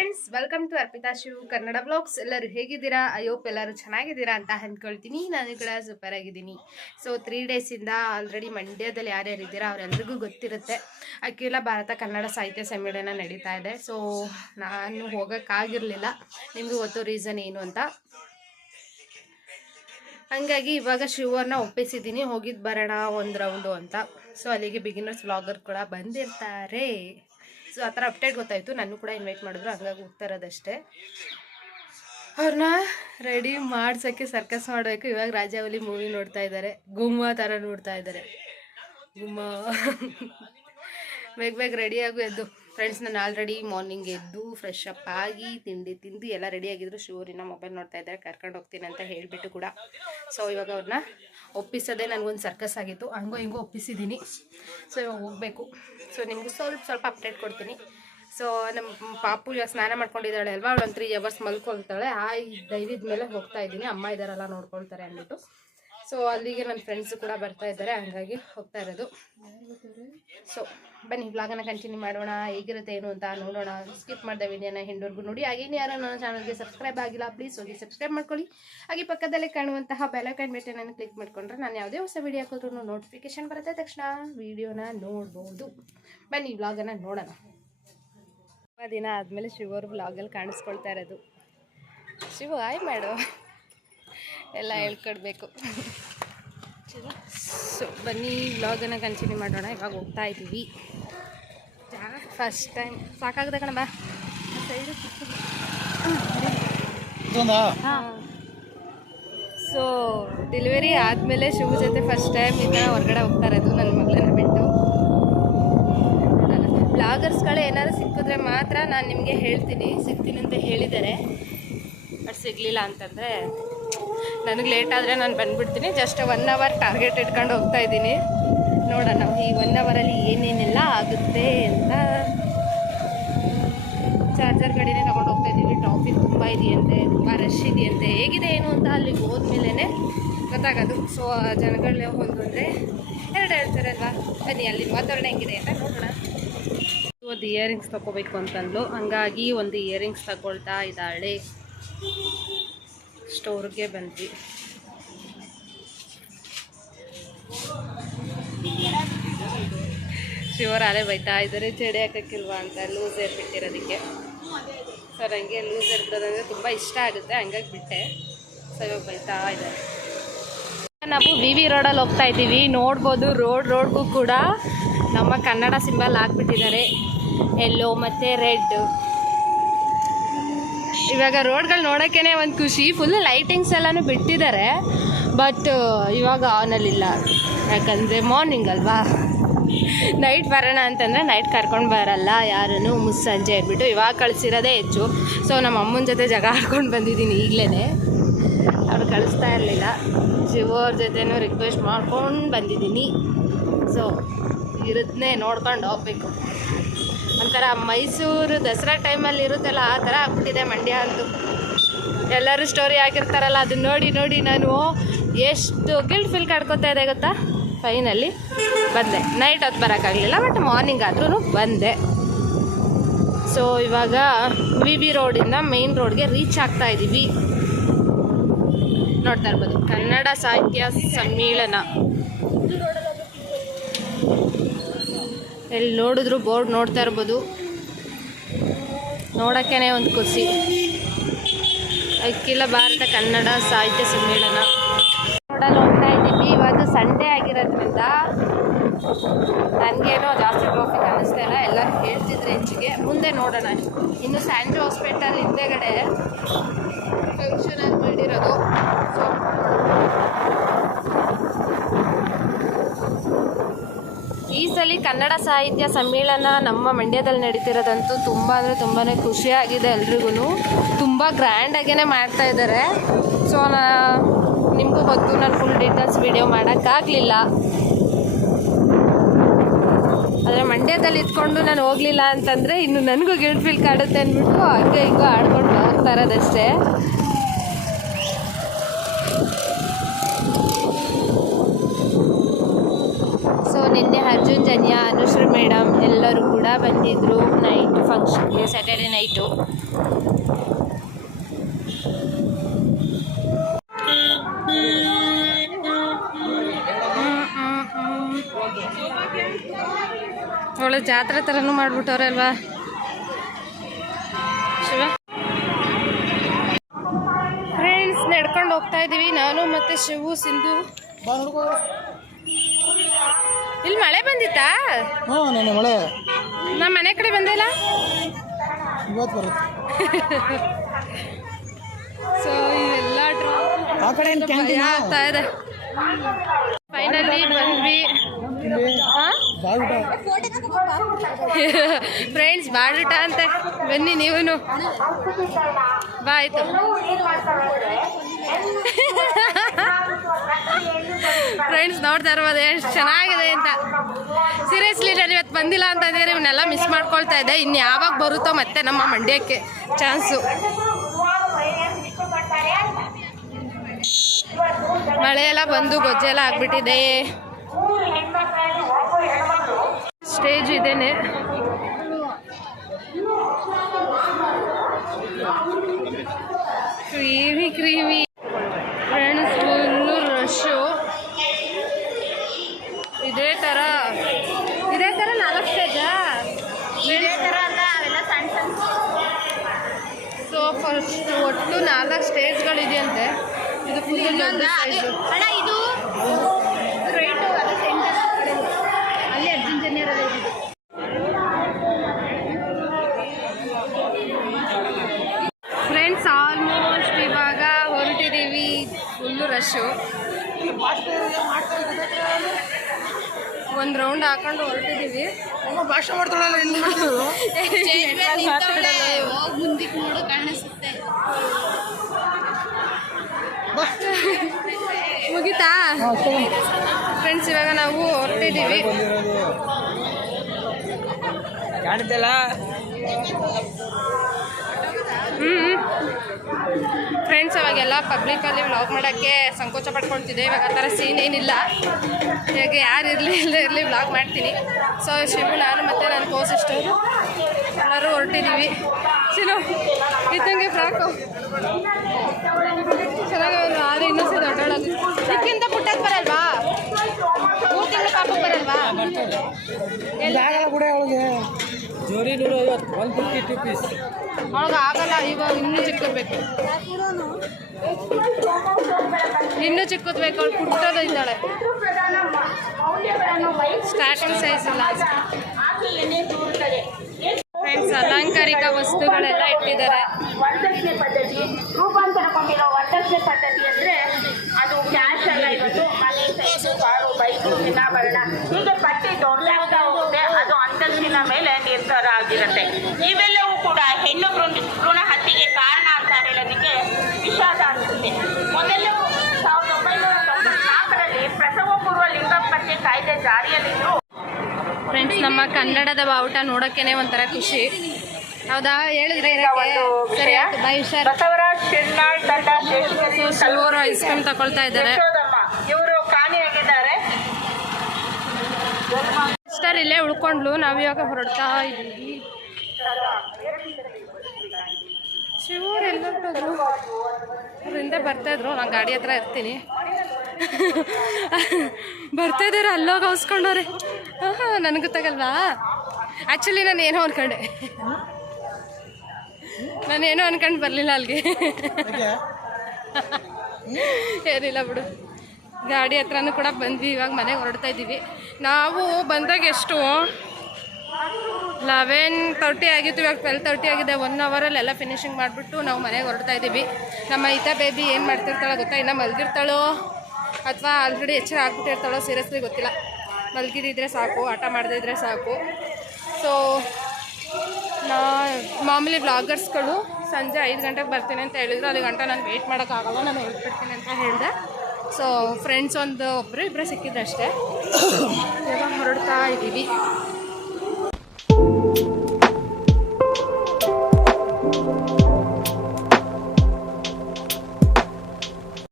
Friends, welcome to Arpita Shiv Kannada blogs. ಎಲ್ಲರೂ ಹೇಗಿದ್ದೀರಾ? I hope ಎಲ್ಲರೂ ಚೆನ್ನಾಗಿದ್ದೀರಾ ಅಂತ ಅಂದ್ಕೊಳ್ತೀನಿ. ನಾನು ಕೂಡ ಸೂಪರ್ ಆಗಿದ್ದೀನಿ. ಸೊ 3 ಡೇಸಿಂದ ಆಲ್ರೆಡಿ ಮಂಡ್ಯದಲ್ಲಿ ಯಾರ್ಯಾರು ಇದ್ದೀರಾ ಅವರೆಲ್ಲರಿಗೂ ಗೊತ್ತಿರುತ್ತೆ, ಅಖಿಲ ಭಾರತ ಕನ್ನಡ ಸಾಹಿತ್ಯ ಸಮ್ಮೇಳನ ನಡೀತಾ ಇದೆ. ಸೊ ನಾನು ಹೋಗೋಕ್ಕಾಗಿರಲಿಲ್ಲ, ನಿಮಗೂ ಗೊತ್ತು ರೀಸನ್ ಏನು ಅಂತ. ಹಂಗಾಗಿ ಇವಾಗ ಶಿವರ್ನ ಒಪ್ಪಿಸಿದ್ದೀನಿ, ಹೋಗಿದ್ದು ಬರೋಣ ಒಂದು ರೌಂಡು ಅಂತ. ಸೊ ಅಲ್ಲಿಗೆ ಬಿಗಿನರ್ಸ್ ವ್ಲಾಗರ್ ಕೂಡ ಬಂದಿರ್ತಾರೆ. ಸೊ ಆ ಥರ ಅಪ್ಡೇಟ್ ಗೊತ್ತಾಯಿತು, ನಾನು ಕೂಡ ಇನ್ವೈಟ್ ಮಾಡಿದ್ರು, ಹಂಗಾಗಿ ಹೋಗ್ತಾ ಇರೋದಷ್ಟೇ. ಅವ್ರನ್ನ ರೆಡಿ ಮಾಡ್ಸೋಕ್ಕೆ ಸರ್ಕಸ್ ಮಾಡಬೇಕು. ಇವಾಗ ರಾಜಾವಲಿ ಮೂವಿ ನೋಡ್ತಾ ಇದ್ದಾರೆ, ಗುಮ್ಮ ಥರ ನೋಡ್ತಾ ಇದ್ದಾರೆ. ಗುಮ್ಮ ಬೇಗ ರೆಡಿಯಾಗು ಎದ್ದು. ಫ್ರೆಂಡ್ಸ್, ನಾನು ಆಲ್ರೆಡಿ ಮಾರ್ನಿಂಗ್ ಎದ್ದು ಫ್ರೆಶ್ ಅಪ್ ಆಗಿ ತಿಂಡಿ ತಿಂದು ಎಲ್ಲ ರೆಡಿಯಾಗಿದ್ರು. ಶಿವರಿನ ಮೊಬೈಲ್ ನೋಡ್ತಾ ಇದ್ದಾರೆ, ಕರ್ಕೊಂಡು ಹೋಗ್ತೀನಿ ಅಂತ ಹೇಳಿಬಿಟ್ಟು ಕೂಡ. ಸೊ ಇವಾಗ ಅವ್ರನ್ನ ಒಪ್ಪಿಸೋದೇ ನನಗೊಂದು ಸರ್ಕಸ್ ಆಗಿತ್ತು, ಹಂಗೋ ಹಿಂಗೋ ಒಪ್ಪಿಸಿದ್ದೀನಿ. ಸೊ ಇವಾಗ ಹೋಗಬೇಕು. ಸೊ ನಿಮಗೂ ಸ್ವಲ್ಪ ಅಪ್ಡೇಟ್ ಕೊಡ್ತೀನಿ. ಸೊ ನಮ್ಮ ಪಾಪು ಇವಾಗ ಸ್ನಾನ ಮಾಡ್ಕೊಂಡಿದ್ದಾಳೆ ಅಲ್ವಾ, ಅವಳು 3 hours ಮಲ್ಕೊಳ್ತಾಳೆ. ಆ ಧೈರ್ಯದ ಮೇಲೆ ಹೋಗ್ತಾ ಇದ್ದೀನಿ, ಅಮ್ಮ ಇದ್ದಾರಲ್ಲ ನೋಡ್ಕೊಳ್ತಾರೆ ಅಂದ್ಬಿಟ್ಟು. ಸೊ ಅಲ್ಲಿಗೆ ನನ್ನ ಫ್ರೆಂಡ್ಸು ಕೂಡ ಬರ್ತಾ ಇದ್ದಾರೆ, ಹಂಗಾಗಿ ಹೋಗ್ತಾ ಇರೋದು. ಸೊ ಬನ್ನಿ ವ್ಲಾಗನ್ನು ಕಂಟಿನ್ಯೂ ಮಾಡೋಣ, ಹೇಗಿರುತ್ತೆ ಏನು ಅಂತ ನೋಡೋಣ. ಸ್ಕಿಪ್ ಮಾಡಿದ ವಿಡಿಯೋನ ಹಿಂದವರೆಗೂ ನೋಡಿ. ಹಾಗೇನು ಯಾರು ನನ್ನ ಚಾನಲ್ಗೆ ಸಬ್ಸ್ಕ್ರೈಬ್ ಆಗಿಲ್ಲ, ಪ್ಲೀಸ್ ಹೋಗಿ ಸಬ್ಸ್ಕ್ರೈಬ್ ಮಾಡ್ಕೊಳ್ಳಿ. ಹಾಗೆ ಪಕ್ಕದಲ್ಲೇ ಕಾಣುವಂತಹ ಬೆಲೈಕನ್ ಬಟನನ್ನು ಕ್ಲಿಕ್ ಮಾಡಿಕೊಂಡ್ರೆ ನಾನು ಯಾವುದೇ ಹೊಸ ವಿಡಿಯೋ ಹಾಕಿದ್ರೂ ನೋಟಿಫಿಕೇಶನ್ ಬರುತ್ತೆ, ತಕ್ಷಣ ವಿಡಿಯೋನ ನೋಡ್ಬೋದು. ಬನ್ನಿ ವ್ಲಾಗನ್ನು ನೋಡೋಣ. ತುಂಬ ದಿನ ಆದಮೇಲೆ ಶಿವರು ವ್ಲಾಗಲ್ಲಿ ಕಾಣಿಸ್ಕೊಳ್ತಾ ಇರೋದು. ಶಿವು ಆಯ್ ಮಾಡು, ಎಲ್ಲ ಹೇಳ್ಕೊಡ್ಬೇಕು. ಸೊ ಬನ್ನಿ ವ್ಲಾಗನ್ನು ಕಂಟಿನ್ಯೂ ಮಾಡೋಣ. ಇವಾಗ ಹೋಗ್ತಾ ಇದ್ದೀವಿ. ಫಸ್ಟ್ ಟೈಮ್ ಸಾಕಾಗದ ಕಣ ಬಾ ಸೈಡು. ಸೊ ಡೆಲಿವರಿ ಆದಮೇಲೆ ಶಿವ ಜೊತೆ ಫಸ್ಟ್ ಟೈಮ್ ಈ ಥರ ಹೊರಗಡೆ ಹೋಗ್ತಾ ಇರೋದು, ನನ್ನ ಮಗಳನ್ನ ಬಿಟ್ಟು. ಬ್ಲಾಗರ್ಸ್ಗಳು ಏನಾದ್ರು ಸಿಕ್ಕಿದ್ರೆ ಮಾತ್ರ ನಾನು ನಿಮಗೆ ಸಿಗ್ತೀನಿ ಅಂತ ಹೇಳಿದ್ದಾರೆ. ಬಟ್ ಸಿಗಲಿಲ್ಲ ಅಂತಂದರೆ ನನಗೆ ಲೇಟ್ ಆದರೆ ನಾನು ಬಂದುಬಿಡ್ತೀನಿ. ಜಸ್ಟ್ 1 hour ಟಾರ್ಗೆಟ್ ಇಟ್ಕೊಂಡು ಹೋಗ್ತಾ ಇದ್ದೀನಿ. ನೋಡೋಣ ಈ 1 hour ಏನೇನೆಲ್ಲ ಆಗುತ್ತೆ ಅಂತ. ಚಾರ್ಜರ್ ಗಾಡಿನೇ ತಗೊಂಡು ಹೋಗ್ತಾ ಇದ್ದೀವಿ. ಟ್ರಾಫಿಕ್ ತುಂಬ ಇದೆಯಂತೆ, ತುಂಬ ರಶ್ ಇದೆಯಂತೆ. ಹೇಗಿದೆ ಏನು ಅಂತ ಅಲ್ಲಿಗೆ ಹೋದ್ಮೇಲೆ ಗೊತ್ತಾಗೋದು. ಸೊ ಜನಗಳೇ ಹೊಂದ್ರೆ ಎರಡು ಹೇಳ್ತಾರಲ್ವಾ, ಬನ್ನಿ ಅಲ್ಲಿನ ವಾತಾವರಣ ಹೆಂಗಿದೆ ಅಂತ ನೋಡೋಣ. ಒಂದು ಇಯರಿಂಗ್ಸ್ ತೊಗೋಬೇಕು ಅಂತಂದ್ಲು, ಹಂಗಾಗಿ ಒಂದು ಇಯರಿಂಗ್ಸ್ ತಗೊಳ್ತಾ ಇದ್ದಾಳೆ. ಸ್ಟೋರ್ಗೆ ಬಂದ್ವಿ. ಶಿವರಾಲೇ ಬೈತಾ ಇದ್ದಾರೆ, ಜಡೆ ಹಾಕೋಕ್ಕಿಲ್ವಾ ಅಂತ, ಲೂಸ್ ಏರ್ ಬಿಟ್ಟಿರೋದಕ್ಕೆ. ಸೊ ನನಗೆ ಲೂಸ್ ಏರ್ ಬಿಡೋದಂದರೆ ತುಂಬ ಇಷ್ಟ ಆಗುತ್ತೆ, ಹಂಗಾಗಿ ಬಿಟ್ಟೆ. ಸೊ ಇವಾಗ ಬೈತಾ ಇದ್ದಾರೆ. ನಾವು ವಿ ರೋಡಲ್ಲಿ ಹೋಗ್ತಾ ಇದ್ದೀವಿ. ನೋಡ್ಬೋದು ರೋಡ್ಗೂ ಕೂಡ ನಮ್ಮ ಕನ್ನಡ ಸಿಂಬಲ್ ಹಾಕ್ಬಿಟ್ಟಿದ್ದಾರೆ, ಯೆಲ್ಲೋ ಮತ್ತು ರೆಡ್. ಇವಾಗ ರೋಡ್ಗಳು ನೋಡೋಕ್ಕೇ ಒಂದು ಖುಷಿ. ಫುಲ್ ಲೈಟಿಂಗ್ಸ್ ಎಲ್ಲನೂ ಬಿಟ್ಟಿದ್ದಾರೆ, ಬಟ್ ಇವಾಗ ಆನಲ್ಲಿಲ್ಲ, ಯಾಕಂದರೆ ಮಾರ್ನಿಂಗ್ ಅಲ್ವಾ. ನೈಟ್ ಬರೋಣ ಅಂತಂದರೆ ನೈಟ್ ಕರ್ಕೊಂಡು ಬರಲ್ಲ ಯಾರೂ, ಮುಸ್ಸಂಜೆ ಇಟ್ಬಿಟ್ಟು ಇವಾಗ ಕಳಿಸಿರೋದೇ ಹೆಚ್ಚು. ಸೊ ನಮ್ಮ ಅಮ್ಮನ ಜೊತೆ ಜಗ ಆಡ್ಕೊಂಡು ಬಂದಿದ್ದೀನಿ ಈಗಲೇ. ಅವ್ರು ಕಳಿಸ್ತಾ ಇರಲಿಲ್ಲ, ಶಿವವ್ರ ಜೊತೆನೂ ರಿಕ್ವೆಸ್ಟ್ ಮಾಡ್ಕೊಂಡು ಬಂದಿದ್ದೀನಿ. ಸೊ ಇರೋದನ್ನೇ ನೋಡ್ಕೊಂಡು ಹೋಗ್ಬೇಕು. ಒಂಥರ ಮೈಸೂರು ದಸರಾ ಟೈಮಲ್ಲಿ ಇರುತ್ತಲ್ಲ, ಆ ಥರ ಆಗ್ಬಿಟ್ಟಿದೆ ಮಂಡ್ಯ ಅಂತೂ. ಎಲ್ಲರೂ ಸ್ಟೋರಿ ಹಾಕಿರ್ತಾರಲ್ಲ, ಅದನ್ನ ನೋಡಿ ನಾನು ಎಷ್ಟು ಗಿಲ್ಟ್ ಫೀಲ್ ಕಡ್ಕೊತಾ ಇದೆ ಗೊತ್ತಾ. ಫೈನಲ್ಲಿ ಬಂದೆ. ನೈಟ್ ಹೊತ್ತು ಬರೋಕ್ಕಾಗಲಿಲ್ಲ, ಬಟ್ ಮಾರ್ನಿಂಗ್ ಆದ್ರೂ ಬಂದೆ. ಸೊ ಇವಾಗ ವಿ ರೋಡಿಂದ ಮೇನ್ ರೋಡ್ಗೆ ರೀಚ್ ಆಗ್ತಾ ಇದ್ದೀವಿ. ನೋಡ್ತಾ ಇರ್ಬೋದು ಕನ್ನಡ ಸಾಹಿತ್ಯ ಸಮ್ಮೇಳನ. ಎಲ್ಲಿ ನೋಡಿದ್ರು ಬೋರ್ಡ್ ನೋಡ್ತಾ ಇರ್ಬೋದು, ನೋಡೋಕ್ಕೇ ಒಂದು ಖುಷಿ. ಅಖಿಲ ಭಾರತ ಕನ್ನಡ ಸಾಹಿತ್ಯ ಸಮ್ಮೇಳನ ನೋಡಲು ಹೋಗ್ತಾ ಇದ್ದೀವಿ. ಇವತ್ತು ಸಂಡೇ ಆಗಿರೋದ್ರಿಂದ ನನಗೇನೋ ಜಾಸ್ತಿ ಟ್ರಾಫಿಕ್ ಅನ್ನಿಸ್ತಾ ಇಲ್ಲ, ಎಲ್ಲರೂ ಹೇಳ್ತಿದ್ರೆ ಹೆಚ್ಚಿಗೆ. ಮುಂದೆ ನೋಡೋಣ. ಇನ್ನು ಸ್ಯಾಂಡ್ರಿ ಹಾಸ್ಪಿಟಲ್ ಹಿಂದೆಗಡೆ ಫಂಕ್ಷನ್ ಆಗಿ ಮಾಡಿರೋದು. ಸೊ ಈ ಸಲ ಕನ್ನಡ ಸಾಹಿತ್ಯ ಸಮ್ಮೇಳನ ನಮ್ಮ ಮಂಡ್ಯದಲ್ಲಿ ನಡೀತಿರೋದಂತೂ ತುಂಬ ಅಂದರೆ ತುಂಬಾ ಖುಷಿಯಾಗಿದೆ ಎಲ್ರಿಗೂ. ತುಂಬ ಗ್ರ್ಯಾಂಡಾಗೇ ಮಾಡ್ತಾಯಿದ್ದಾರೆ. ಸೊ ನಿಮಗೂ ಗೊತ್ತು, ನಾನು ಫುಲ್ ಡೀಟೇಲ್ಸ್ ವಿಡಿಯೋ ಮಾಡೋಕ್ಕಾಗಲಿಲ್ಲ. ಆದರೆ ಮಂಡ್ಯದಲ್ಲಿ ಇದ್ಕೊಂಡು ನಾನು ಹೋಗಲಿಲ್ಲ ಅಂತಂದರೆ ಇನ್ನು ನನಗೂ ಗಿಲ್ಟ್ ಫೀಲ್ ಕಾಡುತ್ತೆ ಅಂದ್ಬಿಟ್ಟು ಹಂಗೆ ಹಿಂಗೆ ಆಡ್ಕೊಂಡು ಹೋಗ್ತಾ ಇರೋದಷ್ಟೇ. ಸೊ ನಿನ್ನೆ ಅರ್ಜುನ್ ಜನ್ಯ ಅನುಶ್ರೀ ಮೇಡಮ್ ಎಲ್ಲರೂ ಕೂಡ ಬಂದಿದ್ದರು ನೈಟ್ ಫಂಕ್ಷನ್ಗೆ, ಸ್ಯಾಟರ್ಡೆ ನೈಟು. ಒಳ್ಳೆ ಜಾತ್ರೆ ಥರನೂ ಮಾಡ್ಬಿಟ್ಟವ್ರೆ ಅಲ್ವಾ ಶಿವ. ಫ್ರೆಂಡ್ಸ್ ನಡ್ಕೊಂಡು ಹೋಗ್ತಾ ಇದ್ದೀವಿ ನಾನು ಮತ್ತು ಶಿವು, ಸಿಂಧು. ಇಲ್ಲಿ ಮಳೆ ಬಂದಿತ್ತಾ? ಮಳೆ ನಮ್ಮ ಮನೆ ಕಡೆ ಬಂದಿಲ್ಲ. ಸೊ ಇವೆಲ್ಲ ಆಗ್ತಾ ಇದೆ. ಫೈನಲಿ ಬಂದ್ವಿ ಫ್ರೆಂಡ್ಸ್. ಬಾಡೂಟ ಅಂತ ಬನ್ನಿ ನೀವೂ ಬಾ. ಆಯ್ತು ಫ್ರೆಂಡ್ಸ್, ನೋಡ್ತಾ ಇರ್ಬೋದು ಎಷ್ಟು ಚೆನ್ನಾಗಿದೆ ಅಂತ. ಸೀರಿಯಸ್ಲಿ ನಾನು ಇವತ್ತು ಬಂದಿಲ್ಲ ಅಂತಂದರೆ ಇವನ್ನೆಲ್ಲ ಮಿಸ್ ಮಾಡ್ಕೊಳ್ತಾ ಇದ್ದೆ. ಇನ್ನು ಯಾವಾಗ ಬರುತ್ತೋ ಮತ್ತೆ ನಮ್ಮ ಮಂಡ್ಯಕ್ಕೆ ಚಾನ್ಸು. ಮಳೆ ಎಲ್ಲ ಬಂದು ಗೊಜ್ಜೆಲ್ಲ ಆಗ್ಬಿಟ್ಟಿದೆ. ಸ್ಟೇಜ್ ಇದೇನೆ. Creamy friends, full rush. ಇದೇ ಥರ 4 ಸ್ಟೇಜಾ? ಇದೇ ಥರ ಅಲ್ಲ, ಅವೆಲ್ಲ ಸಣ್ಣ ಸಣ್ಣ. ಸೊ ಫಸ್ಟ್ ಒಟ್ಟು 4 ಸ್ಟೇಜ್ಗಳಿದೆಯಂತೆ. ಇದು ಫುಲ್ ದೊಡ್ಡ ಸೈಜು. ಇದು ಸ್ಟ್ರೈಟು, ಅದು ಸೆಂಟರ್ ಅಲ್ಲಿ ಅರ್ಜುನ್ ಜನ್ಯರಲ್ಲ ಇದು. ಫ್ರೆಂಡ್ಸ್, ಆಲ್ಮೋಸ್ಟ್ ಇವಾಗ ಹೊರಟಿದ್ದೀವಿ. Full rush. ಒಂದು ರೌಂಡ್ ಹಾಕೊಂಡು ಹೊರಟಿದ್ದೀವಿ. ಭಾಷೆ ಮಾಡ್ತಾಳಲ್ಲ, ಮುಂದಕ್ಕೆ ನೋಡು ಕಾಣಿಸುತ್ತೆ. ಮುಗಿತಾ ಫ್ರೆಂಡ್ಸ್? ಇವಾಗ ನಾವು ಹೊರಟಿದ್ದೀವಿ. ಕಾಣ್ತಿಲ್ಲ. ಫ್ರೆಂಡ್ಸ್, ಅವಾಗೆಲ್ಲ ಪಬ್ಲಿಕಲ್ಲಿ ವ್ಲಾಗ್ ಮಾಡೋಕ್ಕೆ ಸಂಕೋಚ ಪಡ್ಕೊಳ್ತಿದ್ದೆ. ಇವಾಗ ಆ ಥರ ಸೀನ್ ಏನಿಲ್ಲ. ಹೇಗೆ ಯಾರು ಇರಲಿ ವ್ಲಾಗ್ ಮಾಡ್ತೀನಿ. ಸೊ ಶಿವು, ನಾನು ಮತ್ತು ನನ್ನ ಕೋ-ಸಿಸ್ಟರು ಎಲ್ಲರೂ ಹೊರಟಿದ್ದೀವಿ. ಚಿನ್ನು ಇದ್ದಂಗೆ ಫ್ರಾಕು ಚೆನ್ನಾಗಿ. ಆದರೆ ಇನ್ನೂ ಸಹ ದೊಡ್ಡೋಳದು. ಇದಕ್ಕಿಂತ ಪುಟ್ಟಕ್ಕೆ ಬರಲ್ವಾ? 3 ತಿಂಗಳು ಪಾಪಕ್ಕೆ ಬರಲ್ವಾ? ಜೋಡಿ 150 ಪೀಸ್ ಅವಳಿಗೆ ಆಗಲ್ಲ. ಈಗ ಇನ್ನೂ ಚಿಕ್ಕಬೇಕು, ಇನ್ನೂ ಚಿಕ್ಕದ್ಬೇಕು. ಅವಳು ಪುಟ್ಟದ ಇದ್ದಾಳೆ. ಸ್ಟಾರ್ಟಿಂಗ್ ಸೈಜ್ ಇಲ್ಲ. ಫ್ರೆಂಡ್ಸ್, ಅಲಂಕಾರಿಕ ವಸ್ತುಗಳೆಲ್ಲ ಇಟ್ಟಿದ್ದಾರೆ. ವರದಕ್ಷಿಣೆ ಪದ್ಧತಿ ರೂಪಾಂತರಗೊಂಡಿರೋ ವರದಕ್ಷಿಣೆ ಪದ್ಧತಿ ಅಂದ್ರೆ ಅದು ಕ್ಯಾಶ್ ಅಲ್ಲ. ಇವತ್ತು ಮನೆ, ಸೈಟು, ಕಾರು, ಬೈಕು, ಚಿನ್ನಾಭರಣ ಹೀಗೆ ಪಟ್ಟಿ ದೊಡ್ಡದಾಗ್ತಾ ಹೋಗುತ್ತೆ. ಅದು ಅಂತಸ್ತಿನ ಮೇಲೆ ನಿರ್ಧಾರ ಆಗಿರುತ್ತೆ. ಇವೆಲ್ಲವೂ ಕೂಡ ಹೆಣ್ಣು ಭ್ರೂಣ ಹತ್ಯೆಗೆ ಕಾರಣ ಅಂತ ಹೇಳೋದಕ್ಕೆ ವಿಷಾದ ಅನಿಸುತ್ತೆ. ಮೊದಲು 1994ರಲ್ಲಿ ಪ್ರಸವ ಪೂರ್ವ ಲಿಂಗ ಪತ್ತೆ ಕಾಯ್ದೆ ಜಾರಿಯಲ್ಲಿದ್ದು. ಫ್ರೆಂಡ್ಸ್, ನಮ್ಮ ಕನ್ನಡದ ಬಾವುಟ ನೋಡೋಕ್ಕೇನೆ ಒಂಥರ ಖುಷಿ. ಹೌದಾ? ಹೇಳಿದ್ರೆ ಸರಿ ಆಯ್ತು. ಬಾಯ್. ಹುಷಾರ್. ಶಿವರು ಐಸ್ ಕ್ರೀಮ್ ತಗೊಳ್ತಾ ಇದ್ದಾರೆ. ಇವರು ಕಾಣಿಯಾಗಿದ್ದಾರೆ. ಸಿಸ್ಟರ್ ಇಲ್ಲೇ ಉಳ್ಕೊಂಡ್ಲು. ನಾವಿವಾಗ ಹೊರಡ್ತಾ ಇದ್ದೀವಿ. ಶಿವರು ಎಲ್ಲ ಬಿಟ್ಟೋದ್ರು. ಅವರಿಂದ ಬರ್ತಾಯಿದ್ರು. ನಾನು ಗಾಡಿ ಹತ್ರ ಇರ್ತೀನಿ. ಬರ್ತಾಯಿದ್ದಾರೆ. ಅಲ್ಲೋಗಿ ಹೌಸ್ಕೊಂಡವ್ರೆ. ನನಗೆ ಗೊತ್ತಾಗಲ್ವಾ? ಆ್ಯಕ್ಚುಲಿ ನಾನೇನೋ ಅಂದ್ಕೊಂಡೆ. ನಾನೇನೋ ಅನ್ಕೊಂಡು ಬರಲಿಲ್ಲ ಅಲ್ಲಿಗೆ. ಏನಿಲ್ಲ ಬಿಡು. ಗಾಡಿ ಹತ್ರನೂ ಕೂಡ ಬಂದ್ವಿ. ಇವಾಗ ಮನೆಗೆ ಹೊರಡ್ತಾ ಇದ್ದೀವಿ. ನಾವು ಬಂದಾಗ ಎಷ್ಟು 11:30 ಆಗಿತ್ತು. ಇವಾಗ 12:30 ಆಗಿದೆ. 1 ಅವರಲ್ಲಿ ಎಲ್ಲ ಫಿನಿಶಿಂಗ್ ಮಾಡಿಬಿಟ್ಟು ನಾವು ಮನೆಗೆ ಹೊರಡ್ತಾ ಇದ್ದೀವಿ. ನಮ್ಮ ಈತಾ ಬೇಬಿ ಏನು ಮಾಡ್ತಿರ್ತಾಳೋ ಗೊತ್ತಾ? ಇನ್ನೂ ಮಲಗಿರ್ತಾಳೋ ಅಥವಾ ಆಲ್ರೆಡಿ ಎಚ್ಚರ ಆಗ್ಬಿಟ್ಟಿರ್ತಾಳೋ ಸೀರಿಯಸ್ಲಿ ಗೊತ್ತಿಲ್ಲ. ಮಲಗಿದಿದ್ರೆ ಸಾಕು, ಆಟ ಮಾಡದಿದ್ರೆ ಸಾಕು. ಸೊ ಮಾಮೂಲಿ ವ್ಲಾಗರ್ಸ್ಗಳು ಸಂಜೆ 5 ಗಂಟೆಗೆ ಬರ್ತೀನಿ ಅಂತ ಹೇಳಿದ್ರು. ಅಲ್ಲಿ ಗಂಟೆ ನಾನು ವೆಯ್ಟ್ ಮಾಡೋಕ್ಕಾಗಲ್ಲ, ನಾನು ಹೊರಟ್ಬಿಡ್ತೀನಿ ಅಂತ ಹೇಳಿದೆ. ಸೊ ಫ್ರೆಂಡ್ಸ್ ಒಬ್ಬರು ಇಬ್ಬರು ಸಿಕ್ಕಿದ್ರು ಅಷ್ಟೇ. ಇವಾಗ ಹೊರಡ್ತಾ ಇದ್ದೀವಿ.